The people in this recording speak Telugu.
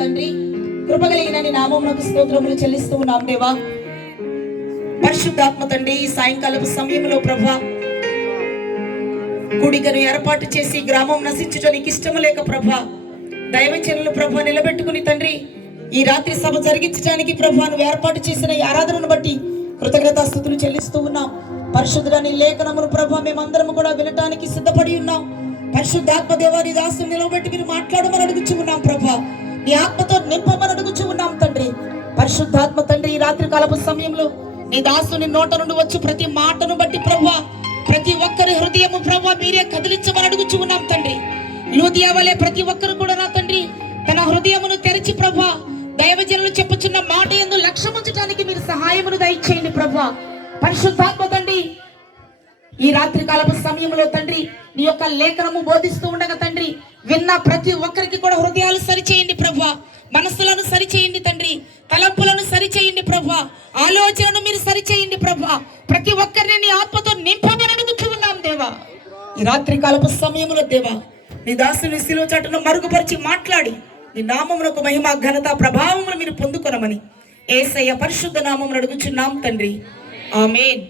తండ్రి, కృపగలిగిన నీ నామమునకు స్తోత్రములు చెల్లిస్తూ ఉన్నాం దేవా. పరిశుద్ధాత్మ తండ్రి, ఈ సాయంకాలపు సమయంలో ప్రభా కూడికను ఏర్పాటు చేసి గ్రామం నశించడానికి ఇష్టం లేక ప్రభా దైవజనులు ప్రభా నిలబెట్టుకుని తండ్రి ఈ రాత్రి సభ జరిగించడానికి ప్రభా నువ్వు ఏర్పాటు చేసిన ఈ ఆరాధనను బట్టి కృతజ్ఞతాస్తుతులు చెల్లిస్తూ ఉన్నాం. పరిశుద్ధుడ నీ లేఖనమును ప్రభా మేమందరం కూడా వినటానికి సిద్ధపడి ఉన్నాం. పరిశుద్ధాత్మ దేవా నీ దాసుని నిలబెట్టి మీరు మాట్లాడమని అడుగుచూ ఉన్నాం ప్రభా. నీ ఆత్మతో నింపమని అడుగుచూ ఉన్నాం తండ్రి. పరిశుద్ధాత్మ తండ్రి, ఈ రాత్రి కాలపు సమయంలో నీ దాసుని నోట నుండి వచ్చు ప్రతి మాటను బట్టి ప్రభా ప్రతి ఒక్కరి హృదయము ప్రభా మీరే కదిలించమని అడుగుచూ ఉన్నాం తండ్రి. లూదియా వలె ప్రతి ఒక్కరు కూడా నా తండ్రి తన హృదయమును తెరిచి ప్రభా దైవజనులు చెప్పుచున్న మాట యందు లక్ష్యముంచడానికి మీరు సహాయమును దయచేయండి ప్రభా. పరిశుద్ధాత్మ తండ్రి, ఈ రాత్రి కాలపు సమయంలో తండ్రి నీ యొక్క లేఖనము బోధిస్తూ ఉండగా తండ్రి విన్న ప్రతి ఒక్కరికి కూడా హృదయాలు సరిచేయండి ప్రభా, మనస్సులను సరిచేయండి తండ్రి, తలంపులను సరిచేయండి ప్రభా, ఆలోచనను మీరు సరిచేయండి ప్రభా. ప్రతి ఒక్కరిని నీ ఆత్మతో నింపమని అడుగుతూ ఉన్నాం దేవా. ఈ రాత్రి కాలపు సమయంలో దేవా నీ దాసుని శిలువ చాటును మరుగుపరిచి మాట్లాడి నీ నామమునకు మహిమ ఘనత ప్రభావమును మీరు పొందుకొనమని యేసయ్య పరిశుద్ధ నామమును అడుగుచున్నాం తండ్రి. ఆమేన్.